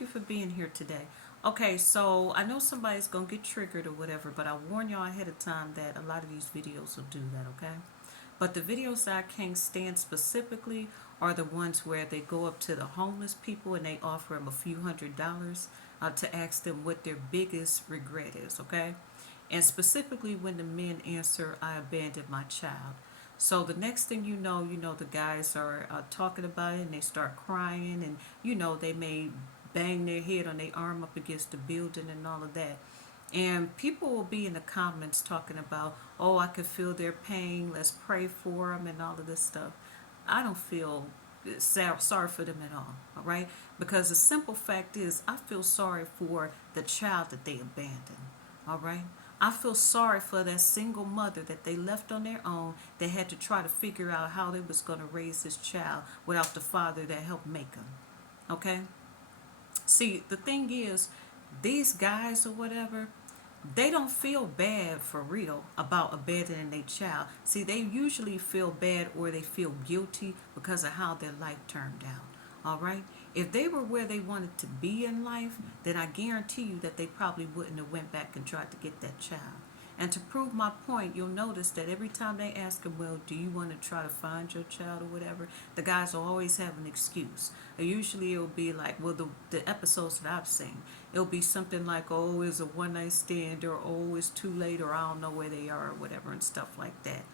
thank you for being here today. Okay, so I know somebody's gonna get triggered or whatever, but I warn y'all ahead of time that a lot of these videos will do that, okay? But the videos that I can't stand specifically are the ones where they go up to the homeless people and they offer them a few $100s to ask them what their biggest regret is, okay? And specifically when the men answer, I abandoned my child. So the next thing the guys are talking about it and they start crying and, they may bang their head on their arm up against the building and all of that. And people will be in the comments talking about, oh, I can feel their pain. Let's pray for them and all of this stuff. I don't feel sorry for them at all right? Because the simple fact is, I feel sorry for the child that they abandoned, all right? I feel sorry for that single mother that they left on their own. They had to try to figure out how they was going to raise this child without the father that helped make them, okay? See, the thing is, these guys or whatever, they don't feel bad for real about abandoning their child. See, they usually feel bad or they feel guilty because of how their life turned out. All right? If they were where they wanted to be in life, then I guarantee you that they probably wouldn't have went back and tried to get that child. And to prove my point, you'll notice that every time they ask them, well, do you want to try to find your child or whatever, the guys will always have an excuse. And usually it'll be like, well, the episodes that I've seen, it'll be something like, oh, it's a one night stand, or oh, it's too late, or I don't know where they are, or whatever, and stuff like that.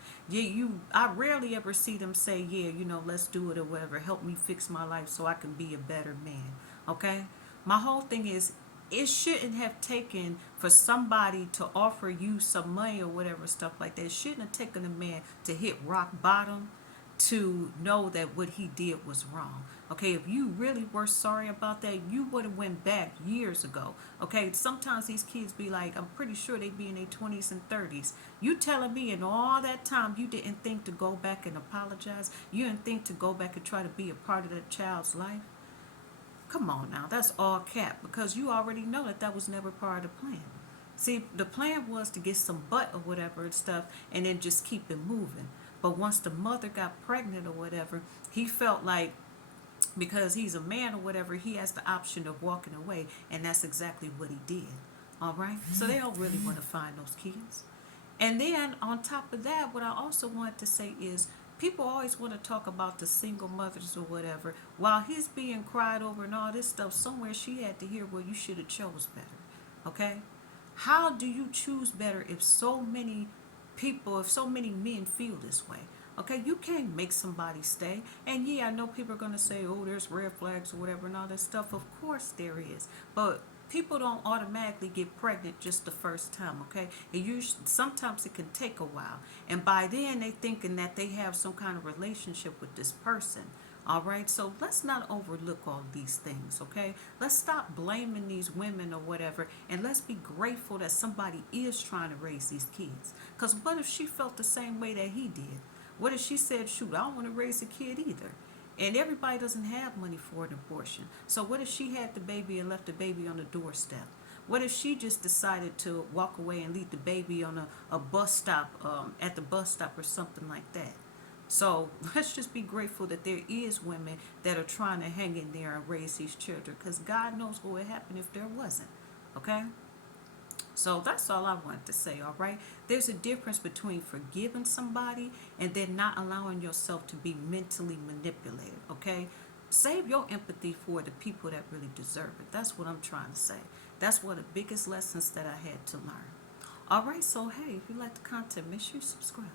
I rarely ever see them say, yeah, let's do it or whatever, help me fix my life so I can be a better man. Okay? My whole thing is, it shouldn't have taken for somebody to offer you some money or whatever, stuff like that. It shouldn't have taken a man to hit rock bottom to know that what he did was wrong. Okay, if you really were sorry about that, you would have went back years ago. Okay, sometimes these kids be like, I'm pretty sure they be in their 20s and 30s. You telling me in all that time you didn't think to go back and apologize? You didn't think to go back and try to be a part of that child's life? Come on now, that's all cap, because you already know that that was never part of the plan. See, the plan was to get some butt or whatever and stuff and then just keep it moving. But once the mother got pregnant or whatever, he felt like because he's a man or whatever, he has the option of walking away, and that's exactly what he did. All right? So they don't really want to find those kids. And then on top of that, what I also wanted to say is people always want to talk about the single mothers or whatever. While he's being cried over and all this stuff, somewhere she had to hear, well, you should have chose better. Okay? How do you choose better if so many people, if so many men feel this way? Okay, you can't make somebody stay. And yeah, I know people are going to say, oh, there's red flags or whatever and all that stuff. Of course there is. But people don't automatically get pregnant just the first time, okay? It usually, sometimes it can take a while. And by then they thinking that they have some kind of relationship with this person. All right, so let's not overlook all these things, okay? Let's stop blaming these women or whatever, and let's be grateful that somebody is trying to raise these kids. Because what if she felt the same way that he did? What if she said, shoot, I don't want to raise a kid either? And everybody doesn't have money for an abortion. So what if she had the baby and left the baby on the doorstep? What if she just decided to walk away and leave the baby on a bus stop, at the bus stop or something like that? So let's just be grateful that there is women that are trying to hang in there and raise these children, because God knows what would happen if there wasn't. Okay? So that's all I wanted to say, all right? There's a difference between forgiving somebody and then not allowing yourself to be mentally manipulated, okay? Save your empathy for the people that really deserve it. That's what I'm trying to say. That's one of the biggest lessons that I had to learn. All right, so hey, if you like the content, make sure you subscribe.